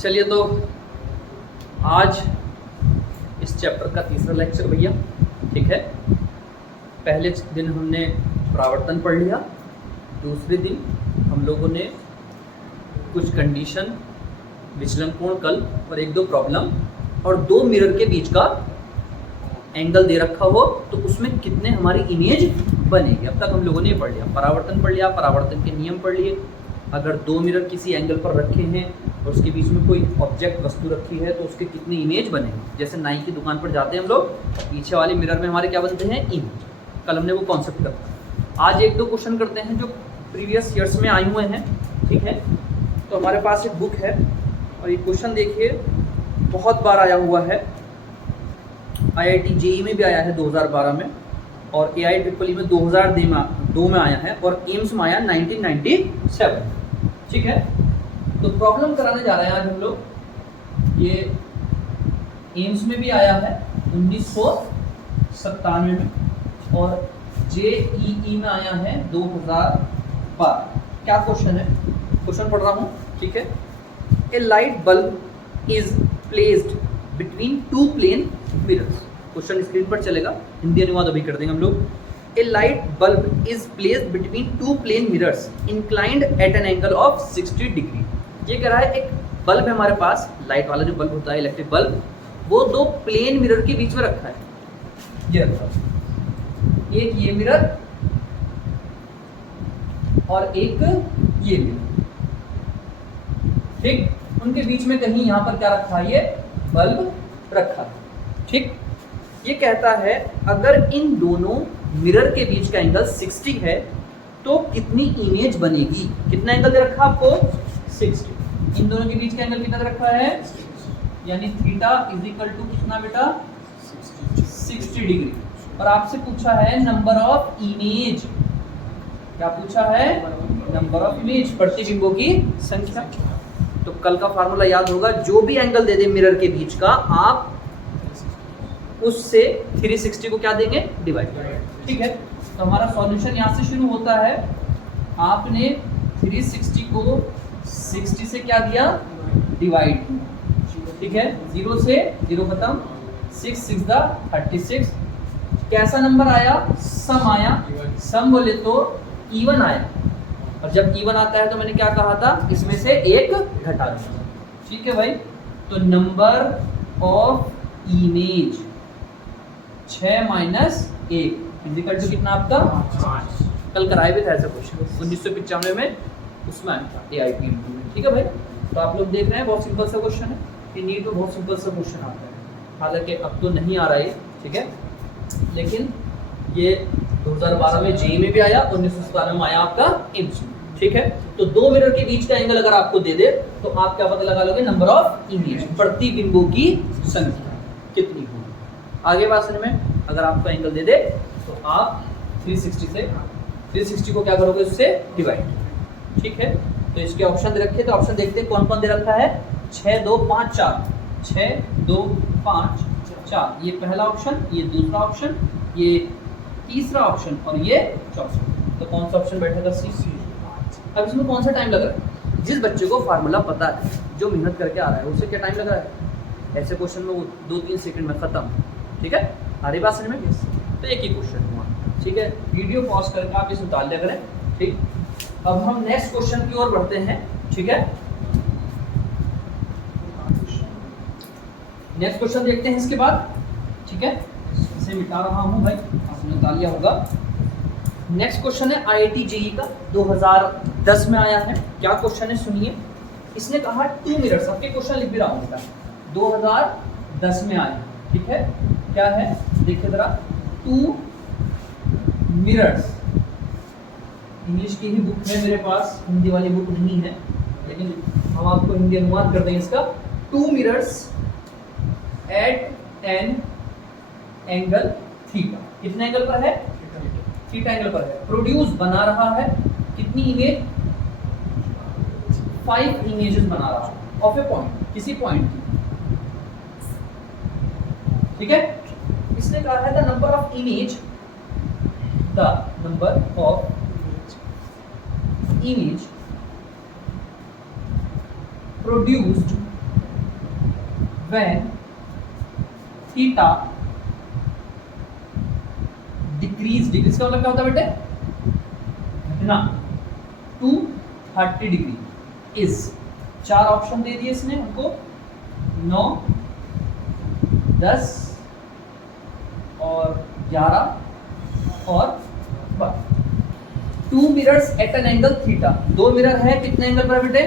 चलिए तो आज इस चैप्टर का तीसरा लेक्चर भैया, ठीक है। पहले दिन हमने परावर्तन पढ़ लिया, दूसरे दिन हम लोगों ने कुछ कंडीशन, विचलन कोण, कल और एक दो प्रॉब्लम और दो मिरर के बीच का एंगल दे रखा हो तो उसमें कितने हमारी इमेज बनेगी। अब तक हम लोगों ने ये पढ़ लिया, परावर्तन पढ़ लिया, परावर्तन के नियम पढ़ लिए। अगर दो मिरर किसी एंगल पर रखे हैं और उसके बीच में कोई ऑब्जेक्ट वस्तु रखी है तो उसके कितनी इमेज बनेगी। जैसे नाई की दुकान पर जाते हैं हम लोग, पीछे वाले मिरर में हमारे क्या बनते हैं, इमेज। कल हमने वो कॉन्सेप्ट करता। आज एक दो क्वेश्चन करते हैं जो प्रीवियस ईयर्स में आए हुए हैं, ठीक है। तो हमारे पास एक बुक है और ये क्वेश्चन देखिए बहुत बार आया हुआ है। IIT JEE में भी आया है 2012 में, और AIEEE में 2002 में आया है, और एम्स में आया 1997, ठीक है। तो प्रॉब्लम कराने जा रहे हैं आज हम लोग। ये एम्स में भी आया है 1997 में, और JEE में आया है 2012। क्या क्वेश्चन है, क्वेश्चन पढ़ रहा हूँ, ठीक है। A light bulb is placed between two plane mirrors. Question screen पर चलेगा, हिंदी अनुवाद अभी कर देंगे हम लोग। A light bulb is placed between two plane mirrors inclined at an angle of 60 degree. ये कह रहा है एक बल्ब है हमारे पास, लाइट वाला जो बल्ब होता है, इलेक्ट्रिक बल्ब, वो दो प्लेन मिरर के बीच में रखा है। ये रखा, एक ये मिरर और एक ये मिरर, ठीक। उनके बीच में कहीं यहाँ पर क्या रखा है, ये बल्ब रखा है, ठीक। ये कहता है अगर इन दोनों मिरर के बीच का एंगल 60 है तो कितनी इमेज बनेगी। कितना एंगल दे रखा आपको, 60। इन दोनों के बीच का एंगल कितना दे रखा है, यानी थीटा इज इक्वल टू कितना बेटा, 60 डिग्री। और आपसे पूछा है नंबर ऑफ इमेज। क्या पूछा है, नंबर ऑफ इमेज, प्रतिबिंबों की संख्या। तो कल का फार्मूला याद होगा, जो भी एंगल दे दे मिरर के बीच का, आप उससे 360 को क्या देंगे, डिवाइड, ठीक है। तो हमारा सॉल्यूशन यहाँ से शुरू होता है। आपने 360 को 60 से क्या दिया, डिवाइड, ठीक है। 0 से 0 खत्म, 6 6 36। कैसा नंबर आया, सम आया। सम बोले तो इवन आया, और जब इवन आता है तो मैंने क्या कहा था, इसमें से एक घटा देना, ठीक है भाई। तो number of image 6 minus 1 equal to कितना आपका, 5। कल कराए भी था ऐसा क्वेश्चन 1995 में, उसमें आया था AIP में, ठीक है भाई। तो आप लोग देख रहे हैं बहुत सिंपल सा क्वेश्चन है, कि नीट में बहुत सिंपल सा क्वेश्चन आता है। हालांकि अब तो नहीं आ रहा है, ठीक है, लेकिन ये 2012 में JEE में भी आया, 1997 में आया आपका एम्स में, ठीक है। तो दो मिरर के बीच का एंगल अगर आपको दे दे तो आप क्या पता लगा लोगे, नंबर ऑफ इमेज, प्रतिबिंबों की संख्या कितनी होगी। आगे बात समझ में, अगर आपको एंगल दे दे तो आप 360 को क्या करोगे, उससे डिवाइड, ठीक है। तो इसके ऑप्शन दे रखे, तो ऑप्शन देखते हैं कौन कौन दे रखा है। 6 2 5 4, 6 2 5 4, ये पहला ऑप्शन, ये दूसरा ऑप्शन, ये तीसरा ऑप्शन, और ये चौथा। तो कौन सा ऑप्शन बैठेगा, सी। अब इसमें कौन सा टाइम लग रहा है, जिस बच्चे को फार्मूला पता है, जो मेहनत करके आ रहा है, उसे क्या टाइम लग रहा है। ऐसे क्वेश्चन में वो 2-3 सेकंड में खत्म, ठीक है। आ रही बात समझ में। तो एक ही क्वेश्चन हुआ, ठीक है। वीडियो पॉज करके आप इसे उतार लिया करें, ठीक। अब हम नेक्स्ट क्वेश्चन की ओर बढ़ते हैं, ठीक है। नेक्स्ट क्वेश्चन देखते हैं इसके बाद, ठीक है। इसे मिटा रहा हूं भाई, आपने उतार लिया होगा। नेक्स्ट क्वेश्चन है IIT JEE का, 2010 में आया है। क्या क्वेश्चन है, सुनिए। इसने कहा टू मिरर्स, आपके क्वेश्चन लिख भी रहा हूं, 2010 में आया, ठीक है। क्या है, देखिए जरा, टू मिरर्स, इंग्लिश की ही बुक है मेरे पास, हिंदी वाली बुक नहीं है, लेकिन हम आपको हिंदी अनुवाद कर देंगे इसका। Two mirrors at an angle theta, कितने एंगल पर है, थीटा एंगल पर है। प्रोड्यूस, बना रहा है, कितनी इमेज, 5 इमेजेस बना रहा है ऑफ ए पॉइंट, किसी पॉइंट की, ठीक है। इसने कहा है the number of image, the number of image produced when theta decrease का मतलब क्या होता है बेटे, घटना, टू 30 डिग्री इज, 4 ऑप्शन दे दिए इसने हमको, 9, 10 और 11 और 12। 2 mirrors at an angle theta, 2 mirror है कितने एंगल पर बेटे,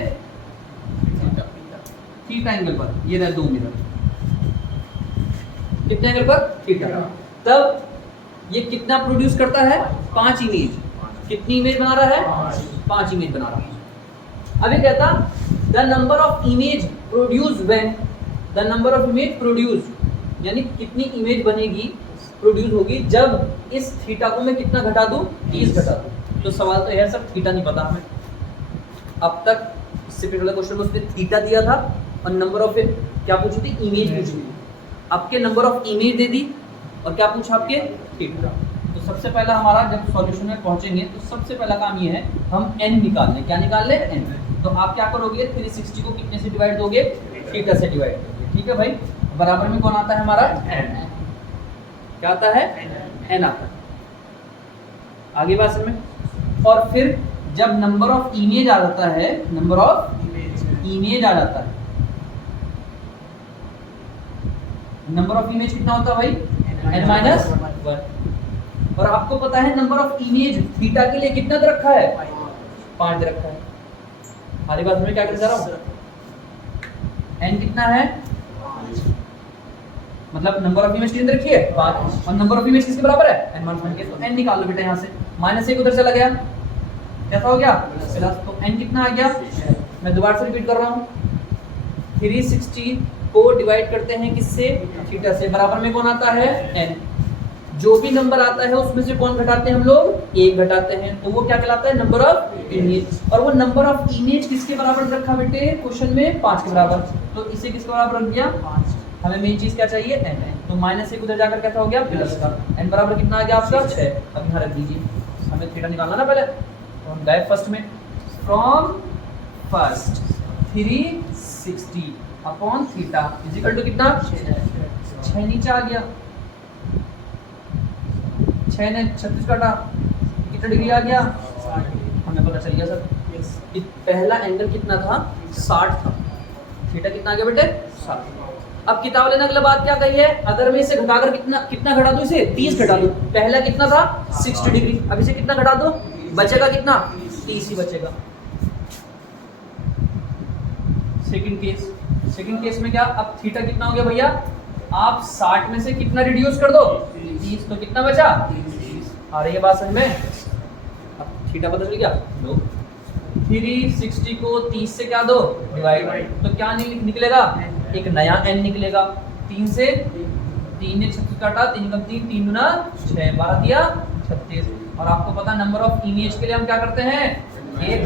थीटा एंगल पर, ये रहे 2 मिरर कितने एंगल पर, थीटा। तब ये कितना प्रोड्यूस करता है, 5 इमेज। कितनी इमेज बना रहा है, 5 इमेज बना रहा है। अभी कहता the number of image produce when, the number of image produce यानी कितनी इमेज बनेगी, प्रोड्यूस होगी जब इस थीटा को मैं कितना घटा दूं, 30 घटा दूं। तो सवाल तो है सर थीटा नहीं पता हमें। अब तक इससे पहले क्वेश्चन में उसने थीटा दिया था और नंबर ऑफ क्या पूछी थी, इमेज पूछी थी। आपके नंबर ऑफ इमेज दे दी और क्या पूछा आपके, थीटा। तो सबसे पहला हमारा जब सॉल्यूशन में पहुंचेंगे तो सबसे पहला काम ये है हम n निकाल लें। क्या निकाल लें, n। तो आप क्या करोगे, 360 को कितने से डिवाइड दोगे, थीटा से डिवाइड दोगे। ठीक है भाई, बराबर में कौन आता है हमारा, n। क्या आता है, n आता है। आगे बात समझ में। और फिर जब नंबर ऑफ इमेज आ जाता है, नंबर ऑफ इमेज आ जाता है, नंबर ऑफ इमेज कितना होता है भाई, n माइनस 1। और आपको पता है नंबर ऑफ इमेज थीटा के लिए कितना दे रखा है, 5 दे रखा है। आगे बात में क्या कर रहा हूं, n कितना है, मतलब नंबर ऑफ इमेज कितनी दे रखी है, 5, और नंबर ऑफ इमेज किसके बराबर है, n माइनस 1 के। तो n निकाल लो बेटा, यहाँ से -1 उधर चला गया, कैसा हो गया प्लस। तो n कितना आ गया, मैं दोबारा से रिपीट कर रहा हूँ, 360 को डिवाइड करते हैं किससे, थीटा से, बराबर में कौन आता है, n। जो भी नंबर आता है उसमें से कौन घटाते हैं हम लोग, 1 घटाते हैं, तो वो क्या कहलाता है, नंबर ऑफ इमेज। और वो नंबर ऑफ इमेज किसके बराबर रखा बेटे, क्वेश्चन में 5 के बराबर। तो इसे किसके बराबर रख दिया, 5। हमें मेन चीज क्या चाहिए, n। तो -1 उधर जाकर कैसा हो गया, प्लस का। n बराबर कितना आ गया आपका, 6। अब यहाँ रख दीजिए, हमें थीटा निकालना ना पहले। तो हम गए फर्स्ट में, from first 360 upon theta is equal to कितना, 6 नीचे आ गया, 6 ने 36 काटा, कितना डिग्री आ गया, 60। हमें पता चल गया सर पहला एंगल कितना था, 60 था। थीटा कितना आ गया बेटे, 60। अब किताब लेना अगला बात क्या कही है, अगर मैं इसे घटाकर कितना घटा दूं, इसे 30 घटा दूं। पहला कितना था, 60 डिग्री, अब इसे कितना घटा दो, बचेगा कितना, 30 ही बचेगा। सेकंड केस में क्या, अब थीटा कितना हो गया भैया, आप 60 में से कितना रिड्यूस कर दो, 30, तो कितना बचा, 30। आ रही है बात समझ में। अब थीटा पता चल गया, लो 360 को 30 से क्या दो, डिवाइड, तो क्या निकलेगा, एक नया n निकलेगा। 3 से 3 ने 36 काटा, 3 का 3, 3 गुना 6, 12 दिया 36। और आपको पता नंबर ऑफ इमेज के लिए हम क्या करते हैं, 1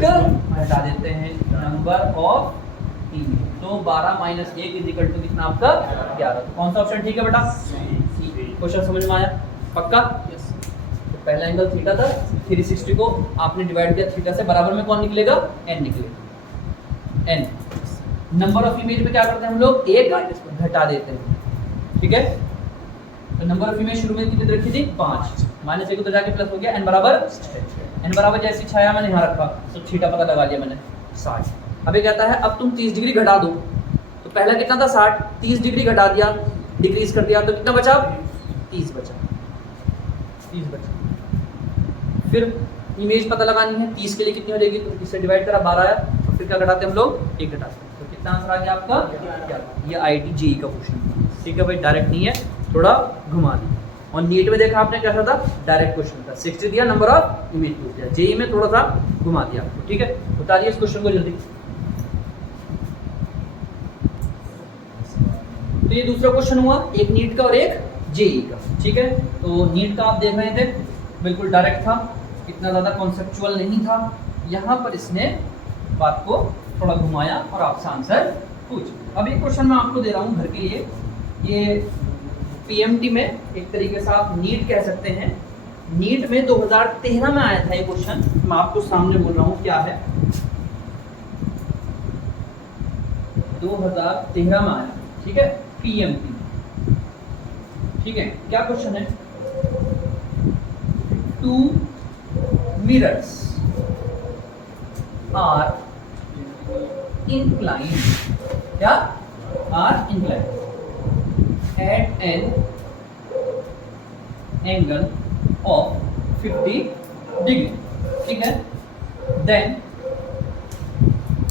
घटा देते हैं, नंबर ऑफ इमेज। तो 12 माइनस 1 इज इक्वल टू कितना आपका, 11। तो कौन सा ऑप्शन ठीक है बेटा, क्वेश्चन समझ में आया पक्का। तो पहला एंगल थीटा था, 360 को आपने डिवाइड किया थीटा से, बराबर में कौन निकलेगा, n निकलेगा, n। नंबर ऑफ इमेज में क्या करते हैं हम लोग, 1 घटा देते हैं, ठीक है। तो नंबर ऑफ इमेज शुरू में कितनी रखी थी, 5, -1 तो जाके प्लस हो गया, n बराबर 6। n बराबर जैसी छाया मैंने यहाँ रखा, तो थीटा पता लगा लिया मैंने, 60। अभी कहता है अब तुम 30 डिग्री घटा दो, तो पहला कितना था 60, 30 डिग्री घटा दिया, डिक्रीज कर दिया, तो कितना बचा, 30 बचा। फिर इमेज पता लगानी है, 30 के लिए कितनी हो जाएगी, तो इससे डिवाइड करा, 12 आया, तो फिर क्या घटाते हैं हम लोग, 1 घटाते हैं। तो कितना आंसर आ गया आपका, 11। ये IIT JEE का क्वेश्चन, ठीक है भाई, डायरेक्ट नहीं है, थोड़ा घुमा दी। और नीट में देखा आपने कैसा था, डायरेक्ट क्वेश्चन था, 60 दिया, नंबर ऑफ इमेज पूछ दिया। JEE में थोड़ा सा घुमा दिया आपको, ठीक है। बता दिए इस क्वेश्चन को जल्दी। तो ये दूसरा क्वेश्चन हुआ, एक नीट का और एक JEE का, ठीक है। तो नीट का आप देख रहे थे, बिल्कुल डायरेक्ट था, इतना ज़्यादा कॉन्सेप्चुअल नहीं था। यहाँ पर इसने बात को थोड़ा घुमाया और आपसे आंसर पूछ। अब एक क्वेश्चन मैं आपको दे रहा हूँ घर के लिए, ये PMT में एक तरीके से आप नीट कह सकते हैं। नीट में 2013 में आया था ये क्वेश्चन, मैं आपको सामने बोल रहा हूँ क्या है, 2013 में आया, ठीक है। PMT। ठीक है, क्या क्वेश्चन है? 2 mirrors are inclined, क्या are inclined at an angle of 50 degree। ठीक है, then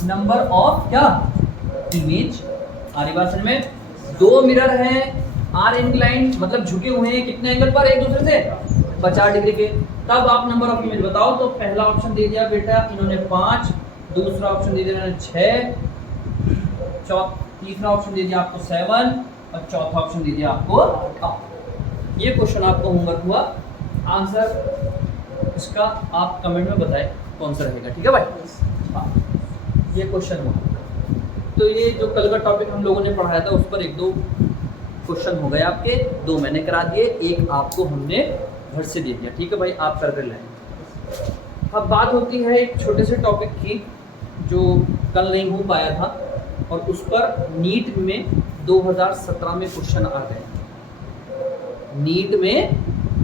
number of क्या image, आरी बात समझ में? 2 मिरर हैं, आर इंक्लाइंड मतलब झुके हुए हैं कितने एंगल पर? एक दूसरे से 50 डिग्री के। तब आप नंबर ऑफ इमेज बताओ। तो पहला ऑप्शन दे दिया बेटा इन्होंने 5, दूसरा ऑप्शन दे दिया इन्होंने 6, तीसरा ऑप्शन दे दिया आपको 7 और चौथा ऑप्शन दे दिया आपको 8। ये क्वेश्चन आपका होमवर्क हुआ। आंसर इसका आप कमेंट में बताएं कौन सा रहेगा। ठीक है भाई, हाँ ये क्वेश्चन हुआ। तो ये जो कल का टॉपिक हम लोगों ने पढ़ाया था उस पर 1-2 क्वेश्चन हो गए आपके, 2 मैंने करा दिए, 1 आपको हमने घर से दे दिया। ठीक है भाई, आप कर लाएं। अब बात होती है एक छोटे से टॉपिक की जो कल नहीं हो पाया था और उस पर नीट में 2017 में क्वेश्चन आ गए। नीट में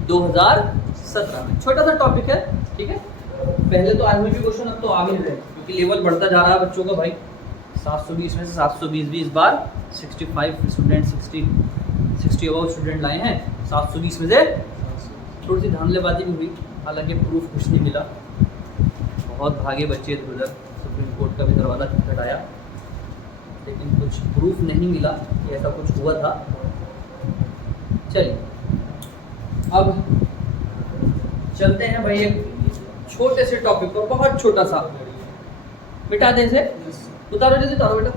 2017 में छोटा सा टॉपिक है। ठीक है, पहले तो आए हुए भी क्वेश्चन अब तो आ भी रहे क्योंकि लेवल बढ़ता जा रहा है बच्चों का भाई। 720 में से 720 भी इस बार 65 स्टूडेंट 60 अबव स्टूडेंट लाए हैं। 720 में से थोड़ी सी धांधलेबाजी भी हुई, हालांकि प्रूफ कुछ नहीं मिला। बहुत भागे बच्चे उधर, सुप्रीम कोर्ट का भी दरवाज़ा खटखटाया, लेकिन कुछ प्रूफ नहीं मिला कि ऐसा कुछ हुआ था। चलिए अब चलते हैं भाई एक छोटे से टॉपिक पर, बहुत छोटा सा। मिटा दे इसे, उतारो जल्दी उतारो बेटा।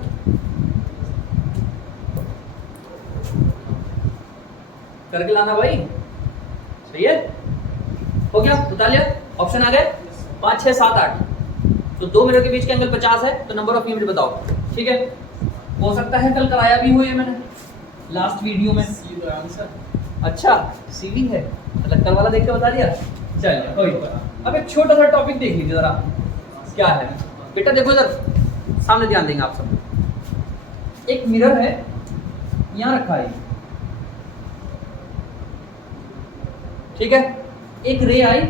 करके लाना भाई, सही है? हो गया, उतार लिया। ऑप्शन आ गए 5, 6, 7, 8। तो 2 मिरर के बीच के एंगल 50 है, तो नंबर ऑफ इमेज बताओ। ठीक है, हो सकता है कल कराया भी हुए मैंने लास्ट वीडियो में। अच्छा सीवी है, मतलब कल वाला देख के बता दिया। चलिए कोई, अब एक छोटा सा टॉपिक देख लीजिए जरा क्या है। बेटा देखो इधर सामने, ध्यान देंगे आप सब। एक मिरर है यहाँ रखा है, ठीक है। एक रे आई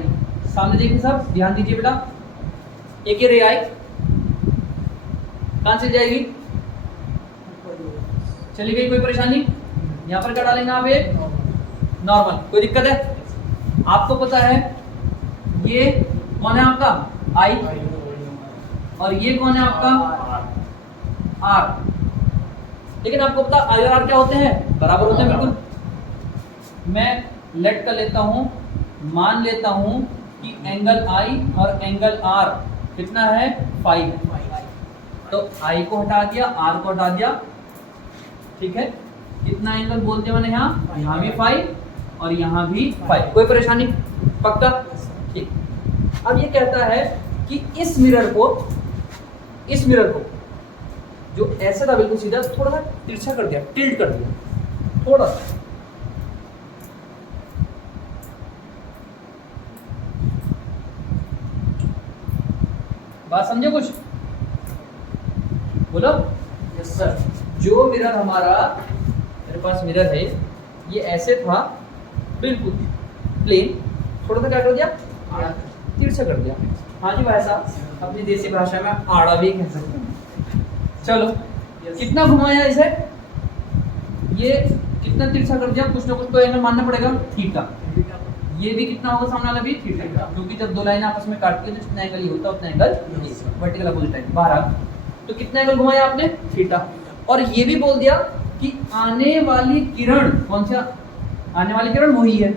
सामने, देखिए सब ध्यान दीजिए बेटा। एक ये रे आई कहां से जाएगी? चली गई, कोई परेशानी? यहाँ पर क्या डालेंगे आप? एक नॉर्मल, कोई दिक्कत है? आपको पता है ये कौन है आपका? आई, और ये कौन है आपका? आर। लेकिन आपको पता आई और आर क्या होते हैं? बराबर होते हैं बिल्कुल। मैं लेट कर लेता हूं, मान लेता हूं कि एंगल आई और एंगल आर कितना है? 5। तो आई को हटा दिया, आर को हटा दिया, ठीक है। कितना एंगल बोलते हैं मैंने? यहाँ भी 5 और यहाँ भी 5। कोई परेशानी? पक्का? ठीक। अब ये कहता है कि इस मिरर को जो ऐसे था बिल्कुल सीधा, थोड़ा सा तिरछा कर दिया, टिल्ट कर दिया थोड़ा सा। बात समझे कुछ? बोलो। Yes sir. जो मिरर हमारा, मेरे पास मिरर है, ये ऐसे था बिल्कुल प्लेन, थोड़ा सा क्या कर दिया? तिरछा कर दिया। हाँ जी भाई साहब, अपनी देसी भाषा में आड़ा भी कह सकते हैं। चलो कितना घुमाया इसे? ये कितना तिरछा कर दिया? कुछ ना कुछ तो एंगल मानना पड़ेगा, थीटा। ये भी कितना होगा सामने वाला भी? थीटा, क्योंकि जब 2 लाइन आपस में काटती है तो जितना एंगल ये होता है उतना एंगल वर्टिकल अपोजिट लाइन बाहर। तो कितना एंगल घुमाया आपने? थीटा। और ये भी बोल दिया कि आने वाली किरण कौन सा? आने वाली किरण वही है,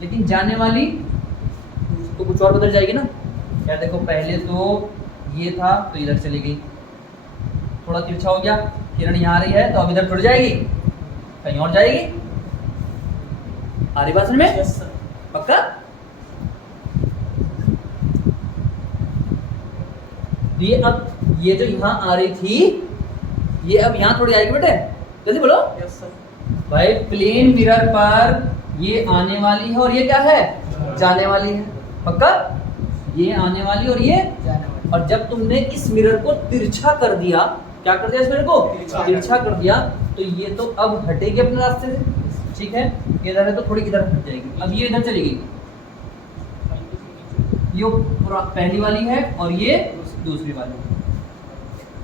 लेकिन जाने वाली तो कुछ और बदल जाएगी ना। यार देखो, पहले तो ये था तो इधर चली गई, थोड़ा तिरछा हो गया, किरण यहाँ आ रही है तो अब इधर जुड़ जाएगी, कहीं और जाएगी। आ रही बात समझ में? yes, पक्का? ये अब ये जो यहाँ आ रही थी, ये अब यहाँ थोड़ी आएगी बेटे, जल्दी बोलो। yes, भाई प्लेन मिरर पर ये आने वाली है और ये क्या है? जाने वाली है। पक्का? ये आने वाली और ये जाने वाली। और जब तुमने इस मिरर को तिरछा कर दिया, क्या कर दिया? इस मिरर को तिरछा कर दिया, तो ये तो अब हटेगी अपने रास्ते से, ठीक है। ये इधर है तो थोड़ी इधर हट जाएगी, अब ये इधर चली गई। ये पहली वाली है और ये दूसरी वाली।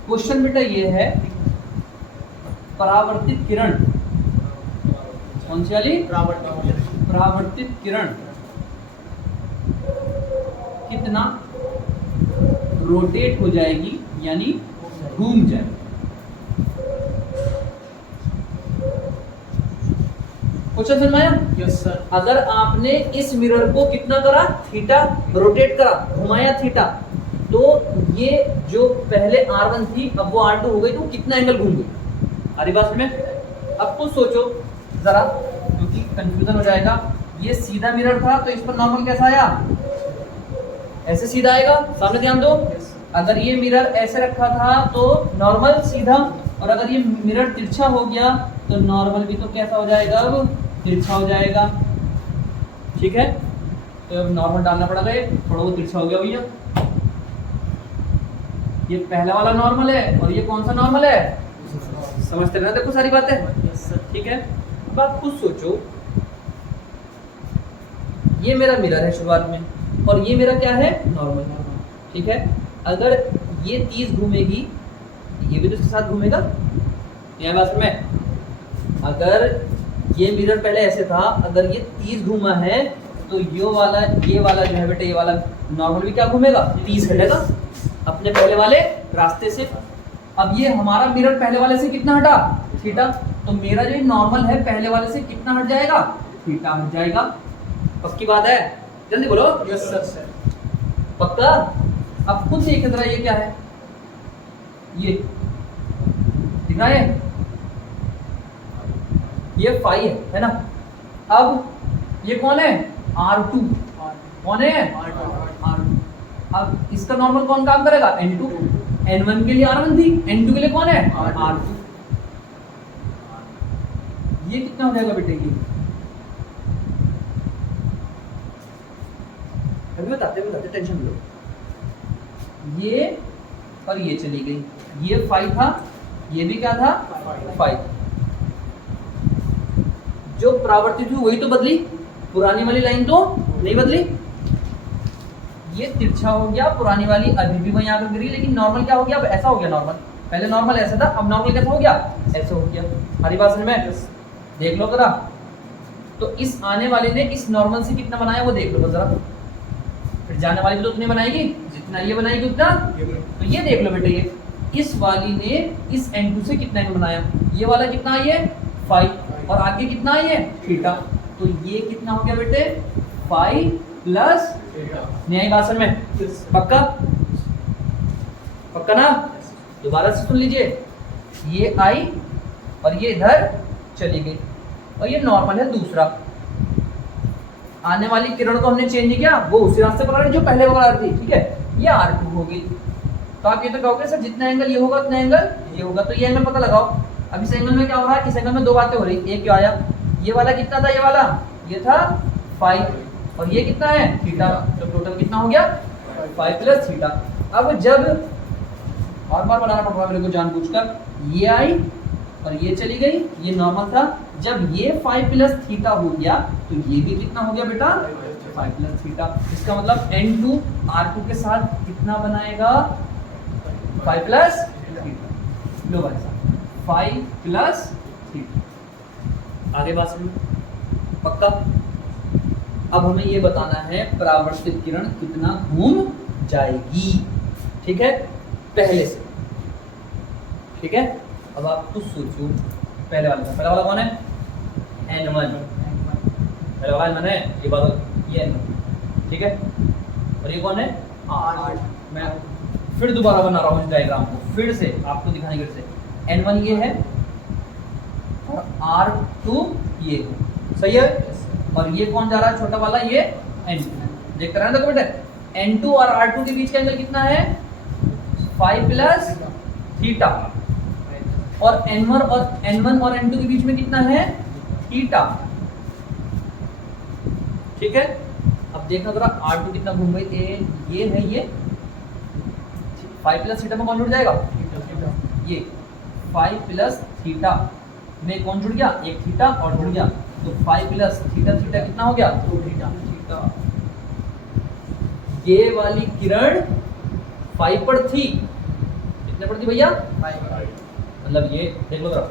क्वेश्चन बेटा ये है, परावर्तित किरण, कौन सी वाली? परावर्तित किरण कितना रोटेट हो जाएगी, यानी घूम जाएगी। क्वेश्चन समझ में आया? Yes sir. अगर आपने इस मिरर को कितना करा, थीटा रोटेट करा, घुमाया थीटा, तो ये जो पहले R1 थी अब वो R2 हो गई, तो कितना एंगल घूम गई? हरी बात में। अब कुछ सोचो जरा, क्योंकि कंफ्यूजन हो जाएगा। ये सीधा मिरर था तो इस पर नॉर्मल कैसा आया? ऐसे सीधा आएगा, सामने ध्यान दो। अगर ये मिरर ऐसे रखा था तो नॉर्मल सीधा, और अगर ये मिरर तिरछा हो गया तो नॉर्मल भी तो कैसा हो जाएगा? अब तिरछा हो जाएगा, ठीक है। तो अब नॉर्मल डालना पड़ेगा, ये थोड़ा वो तिरछा हो गया भैया। ये पहला वाला नॉर्मल है और ये कौन सा नॉर्मल है? समझते रहना, देखो सारी बातें, ठीक है। अब आप खुद सोचो, ये मेरा मिरर है शुरुआत में और ये मेरा क्या है? नॉर्मल, ठीक है। अगर ये 30 घूमेगी, ये भी तो इसके साथ घूमेगा, यह बात में। अगर ये मिरर पहले ऐसे था, अगर ये 30 घूमा है तो ये वाला जो है बेटा, ये वाला नॉर्मल भी क्या घूमेगा? 30 हटेगा अपने पहले वाले रास्ते से। अब ये हमारा मिरर पहले वाले से कितना हटा? थीटा। तो मेरा जो नॉर्मल है पहले वाले से कितना हट जाएगा? थीटा हट जाएगा। पक्की बात है? जल्दी बोलो। Yes sir. पक्का? अब खुद देख जरा, ये क्या है? ये दिख रहा है? ये फाई है ना। अब ये कौन है? R2। कौन है? R2। अब इसका नॉर्मल कौन काम करेगा? N2। N1 के लिए R1 थी, N2 के लिए कौन है? R2। ये कितना हो जाएगा बेटे? ये अभी बताते टेंशन लो। ये और ये चली गई, ये 5 था, ये भी क्या था? 5। जो परावर्तित हुई वही तो बदली, पुरानी वाली लाइन तो नहीं बदली। ये तिरछा हो गया, पुरानी वाली अभी भी वहीं आकर गिरी, लेकिन नॉर्मल क्या हो गया? अब ऐसा हो गया नॉर्मल। पहले नॉर्मल ऐसा था, अब नॉर्मल कैसा हो गया? ऐसा हो गया। हमारी बात समझ में? देख लो जरा। तो इस आने वाले ने इस नॉर्मल से कितना बनाया वो देख लो जरा। फिर जाने वाली भी तो उतनी बनाएगी जितना ये बनाएगी उतना। तो ये देख लो बेटे, ये इस वाली ने इस N2 से कितना एंगल बनाया? ये वाला कितना आई है? 5। और आगे कितना आई है? थीटा। तो ये कितना हो गया बेटे? 5 प्लस न्याय भाषण में। पक्का? पक्का ना? दोबारा से सुन लीजिए, ये आई और ये इधर चली गई, और ये नॉर्मल है दूसरा। आने वाली किरण को हमने चेंज नहीं किया, वो उसी रास्ते पर आ रही जो पहले पर आ रही थी, ठीक है। ये R2 हो गई। तो आप ये तो कहोगे सर जितना एंगल ये होगा उतना एंगल ये होगा, तो ये एंगल पता लगाओ। अब इस एंगल में क्या हो रहा है? इस एंगल में दो बातें हो रही। एक क्या आया? ये वाला कितना था? ये वाला ये था 5, और ये कितना है? थीटा। तो टोटल कितना हो गया? 5 प्लस थीटा। अब जब बार बार बनाना पड़ रहा है मेरे को जानबूझकर, ये आई और ये चली गई, ये नॉर्मल था। जब ये 5 प्लस थीटा हो गया तो ये भी कितना हो गया बेटा? 5 प्लस थीटा। इसका मतलब N2 R2 के साथ कितना बनाएगा? 5 प्लस थीटा। लो भाई साहब, 5 प्लस थीटा। आगे बात सुनो, पक्का? अब हमें ये बताना है परावर्तित किरण कितना घूम जाएगी, ठीक है, पहले से, ठीक है। अब आप कुछ सोचो, पहले वाला कौन है? N1। पहले वाला N1 है, ये बात, ये N1, ठीक है। और ये कौन है? R2। मैं फिर दोबारा बना रहा हूँ इस डायग्राम को, फिर से आपको दिखाने के लिए। N1 ये है और R2 ये है, सही है। और ये कौन जा रहा है? छोटा वाला, ये N2। देखते रहना देखो बेटे, N2 और R2 के बीच का एंगल कितना है? 5 प्लस थीटा। और N1 और N2 के बीच में कितना है? थीटा, ठीक है। अब देखना जरा R2 कितना घूम गई। ये है, ये 5 प्लस थीटा में कौन जुड़ जाएगा? ये 5 प्लस थीटा। में कौन जुड़ गया, एक थीटा और जुड़ गया, तो 5 प्लस थीटा थीटा कितना हो गया, 2 थीटा। ये वाली किरण 5 पर थी, कितने पर थी भैया, 5। मतलब ये देख लो जरा,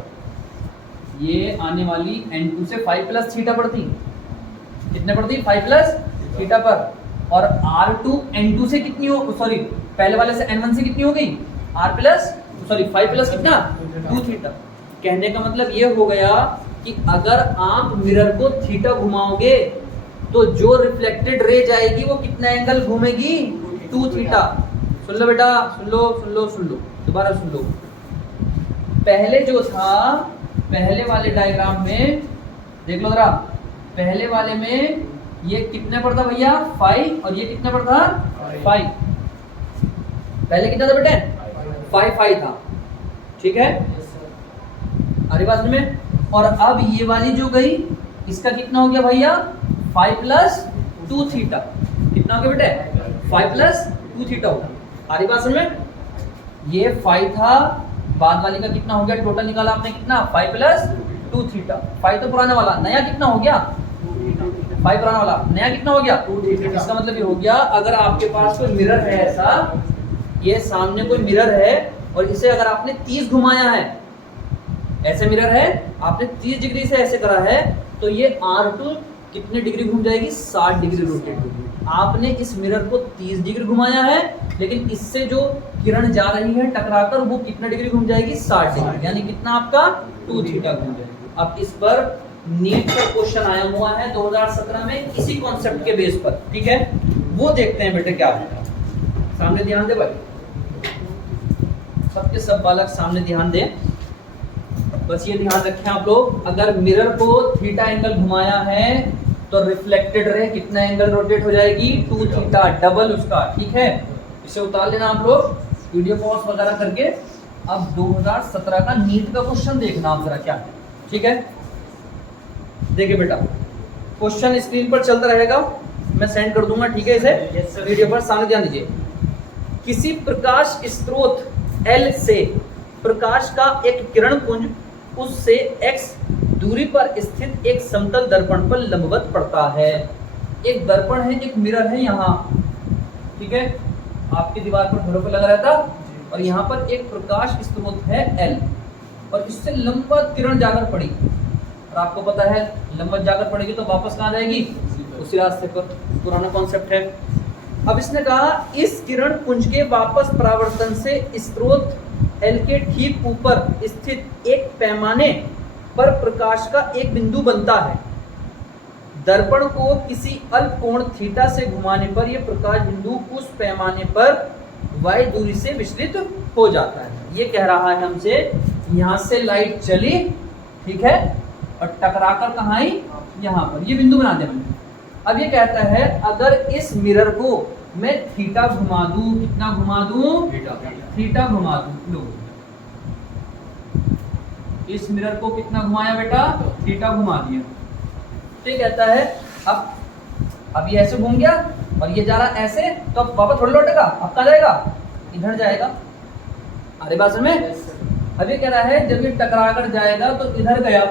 ये आने वाली n2 से 5 प्लस थीटा पर थी, कितने पर थी, 5 प्लस थीटा पर। और R2 n2 से कितनी हो, सॉरी पहले वाले से n1 से कितनी हो गई, R प्लस सॉरी 5 प्लस कितना, 2 थीटा। कहने का मतलब ये हो गया कि अगर आप मिरर को थीटा घुमाओगे तो जो रिफ्लेक्टेड रे जाएगी वो कितना एंगल घूमेगी, 2 थीटा। सुन लो बेटा, सुन लो सुन लो सुन लो, दोबारा सुन लो। पहले जो था, पहले वाले डायग्राम में देख लो जरा, पहले वाले में ये कितने पर था भैया, 5, और ये कितने पर था, 5। पहले कितना था बेटे, 5 था, ठीक है, अरे बात में। और अब ये वाली जो गई, इसका कितना हो गया भैया, 5 प्लस 2 थीटा, कितना हो गया बेटे, 5 प्लस 2 थीटा होगा, आरी बात समझ में। ये 5 था, बाद वाली का कितना हो गया, टोटल निकाला आपने कितना, 5 प्लस 2 थीटा। 5 तो पुराना वाला, नया कितना हो गया, 5 पुराना वाला, नया कितना हो गया, 2 थीटा। इसका मतलब ये हो गया, अगर आपके पास कोई मिरर है ऐसा, ये सामने कोई मिरर है और इसे अगर आपने 30 घुमाया है, ऐसे मिरर है, आपने 30 डिग्री से ऐसे करा है, तो ये R2 कितने डिग्री घूम जाएगी, 60 डिग्री रोटेट होगी। आपने इस मिरर को 30 डिग्री घुमाया है, लेकिन इससे जो किरण जा रही है टकराकर, वो कितने डिग्री घूम जाएगी, 60 डिग्री, यानी कितना आपका, 2 थीटा घूम जाएगी। अब इस पर नीट का क्वेश्चन आया हुआ है 2017 में, इसी कॉन्सेप्ट के बेस पर, ठीक है, वो देखते हैं बेटे क्या होगा। सामने ध्यान दे भाई, सबके सब बालक सामने ध्यान दें। बस ये ध्यान रखें आप लोग, अगर मिरर को थीटा एंगल घुमाया है तो रिफ्लेक्टेड रे कितना एंगल रोटेट हो जाएगी, 2 थीटा, डबल उसका, ठीक है। इसे उतार लेना आप लोग, वीडियो पॉज वगैरह करके। अब 2017 का नीट का क्वेश्चन देखना आप जरा क्या है, ठीक है। देखिए बेटा, क्वेश्चन स्क्रीन पर चलता रहेगा, मैं सेंड कर दूंगा, ठीक है, इसे वीडियो पर सामने ध्यान दीजिए। किसी प्रकाश स्रोत L से प्रकाश का एक किरण पुंज उससे x दूरी पर स्थित एक समतल दर्पण पर लंबवत पड़ता है। एक दर्पण है, एक मिरर है यहाँ, ठीक है, आपकी दीवार पर घरों पर लगा रहता, और यहाँ पर एक प्रकाश स्रोत है L, और इससे लंबा किरण जाकर पड़ी, और आपको पता है लंबा जाकर पड़ेगी तो वापस कहाँ जाएगी, उसी रास्ते पर, पुराना कॉन्सेप्ट है। अब इसने कहा इस किरण पुंज के वापस परावर्तन से स्रोत L के ठीक ऊपर स्थित एक पैमाने पर प्रकाश का एक बिंदु बनता है। दर्पण को किसी अल्प कोण थीटा से घुमाने पर यह प्रकाश बिंदु उस पैमाने पर y दूरी से विचलित हो जाता है। ये कह रहा है हमसे, यहाँ से लाइट चली, ठीक है, और टकराकर कहाँ आई, यहाँ पर, ये बिंदु बना दिया हमने। अब ये कहता है अगर इस मिरर को मैं थीटा घुमा दूं, कितना घुमा दूं, थीटा घुमा दूं, लो इस मिरर को कितना घुमाया बेटा, थीटा घुमा दिया। तो कहता है अब ये ऐसे घूम गया और ये जा रहा ऐसे, तो अब वापस थोड़ा लौटेगा, अब कहाँ जाएगा, इधर जाएगा, अरे बात समझ में। अब ये कह रहा है जब ये टकरा कर जाएगा तो इधर गया,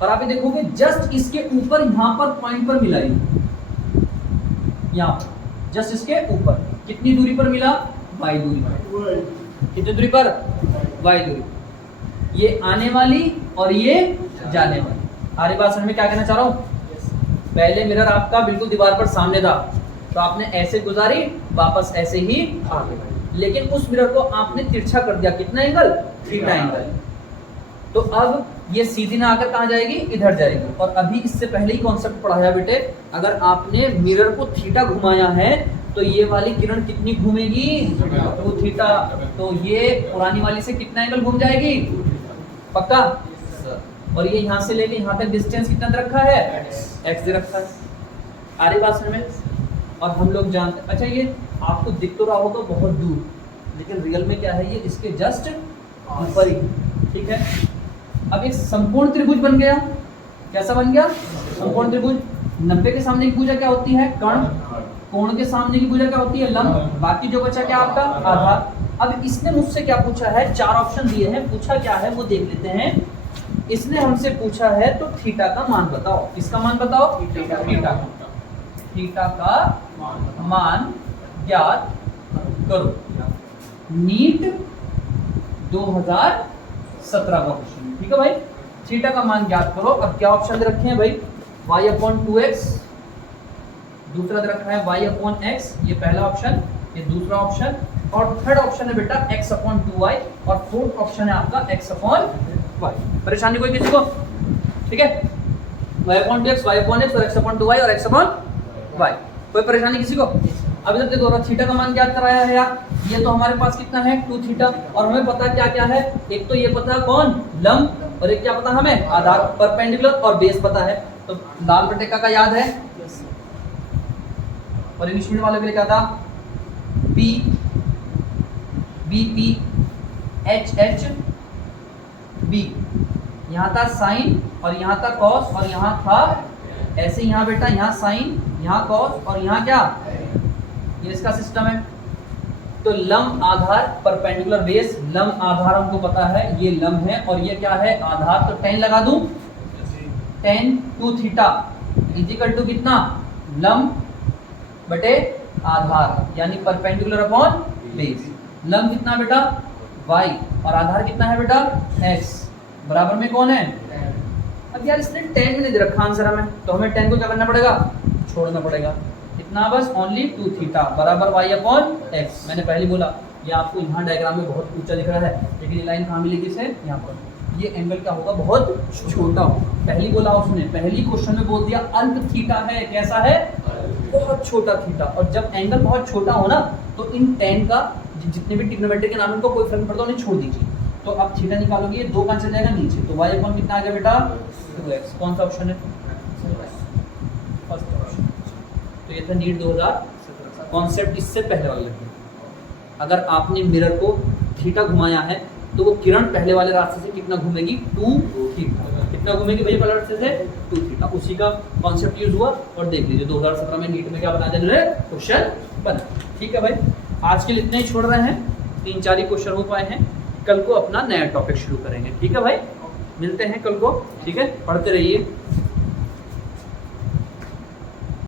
और आप ये देखोगे जस्ट इसके ऊपर यहाँ पर पॉइंट पर मिला, यहाँ पर जस्ट इसके ऊपर कितनी दूरी पर मिला, y दूरी पर, कितनी दूरी पर, y दूरी, ये आने वाली और ये जाने वाली। आरी बात समझ में क्या कहना चाह रहा हूँ, पहले मिरर आपका बिल्कुल दीवार पर सामने था, तो आपने ऐसे गुजारी, वापस ऐसे ही आ गए, लेकिन उस मिरर को आपने तिरछा कर दिया, कितना एंगल, थीटा एंगल, तो अब ये सीधी ना आकर कहाँ जाएगी, इधर जाएगी। और अभी इससे पहले ही कॉन्सेप्ट पढ़ाया बेटे, अगर आपने मिरर को थीटा घुमाया है तो ये वाली किरण कितनी घूमेगी, 2 थीटा, तो ये पुरानी वाली से कितना एंगल घूम जाएगी, पक्का। और ये यहाँ से लेके यहाँ तक डिस्टेंस कितना रखा है, x दे रखा है, आरी बात समझ में। और हम लोग जानते, अच्छा ये आपको दिख तो रहा होगा बहुत दूर, लेकिन रियल में क्या है, ये इसके जस्ट ऊपर ही, ठीक है। अब एक संपूर्ण त्रिभुज बन गया, कैसा बन गया, संपूर्ण त्रिभुज। 90 के सामने की भुजा क्या होती है, कर्ण, कोण के सामने की भुजा क्या होती है, लंब, बाकी जो बचा क्या आपका, आधार। अब इसने मुझसे क्या पूछा है, 4 ऑप्शन दिए हैं, पूछा क्या है वो देख लेते हैं। इसने हमसे पूछा है तो थीटा का मान बताओ। किसका मान बताओ? थीटा का मान ज्ञात करो। नीट 2017 का क्वेश्चन, ठीक है भाई। थीटा का मान ज्ञात करो। अब क्या ऑप्शन दे रखे हैं भाई? y/2x, दूसरा दे रखा है y/x, ये पहला ऑप्शन, ये दूसरा ऑप्शन, और थर्ड ऑप्शन है बेटा x/2y, और फोर्थ ऑप्शन है आपका x/y। परेशानी कोई किसी को? ठीक है, y/2x, y/x और x/2y और x/y। कोई परेशानी किसी को? अभी तक देखो थीटा का मान ज्ञात कराया है यार। ये तो हमारे पास कितना है 2 थीटा, और हमें पता क्या क्या है, एक तो ये पता है कौन लंब, और एक क्या पता हमें आधार, परपेंडिकुलर और बेस पता है। तो लाल बटेका का याद है, और इंग्लिश मीडियम वाले के लिए क्या था? P BP H B, यहाँ था साइन और यहाँ था कॉस, और यहाँ था ऐसे, यहाँ बेटा यहाँ साइन, यहाँ कॉस, और यहाँ क्या, ये इसका सिस्टम है। तो लंब आधार परपेंडिकुलर बेस, लंब आधार हमको पता है ये लंब है, और ये क्या है आधार। तो 10 लगा दूं, 10 2 थीटा इक्वल टू कितना, लंब बटे आधार, यानी परपेंडिकुलर अपॉन बेस। लंब कितना बेटा y, और आधार कितना है बेटा x, बराबर में कौन है। अब यार इसने 10 में नहीं दे रखा आंसर हमें, तो हमें 10 को क्या करना पड़ेगा, छोड़ना पड़ेगा। इतना बस ओनली 2 थीटा बराबर y/x। मैंने पहले बोला ये आपको यहाँ डायग्राम में बहुत ऊंचा दिख रहा है, लेकिन ये लाइन कहाँ मिलेगी इसे, यहाँ पर। ये एंगल क्या होगा, बहुत छोटा होगा। पहली बोला उसने, पहली क्वेश्चन में बोल दिया अल्प थीटा है। कैसा है, बहुत छोटा थीटा। और जब एंगल बहुत छोटा हो ना, तो इन 10 का जितने भी ट्रिग्नोमेट्री के नाम, इनको कोई फर्क नहीं पड़ता, उन्हें छोड़ दीजिए। तो अब थीटा निकालोगे, ये 2 कहाँ चल जाएगा नीचे, तो y/, कितना आ गया बेटा 2x। कौन सा ऑप्शन है, फर्स्ट ऑप्शन। तो ये था नीट 2017। कॉन्सेप्ट इससे पहले वाला लगे, अगर आपने मिरर को थीटा घुमाया है तो वो किरण पहले वाले रास्ते से कितना घूमेगी, 2 थीटा। कितना घूमेगी भैया पहले रास्ते से, 2 थीटा। उसी का कॉन्सेप्ट यूज हुआ, और देख लीजिए 2017 में नीट में क्या बनाया जाए, क्वेश्चन बना। ठीक है भाई, आज के लिए इतने ही छोड़ रहे हैं, 3-4 ही क्वेश्चन हो पाए हैं। कल को अपना नया टॉपिक शुरू करेंगे। ठीक है भाई, मिलते हैं कल को। ठीक है, पढ़ते रहिए।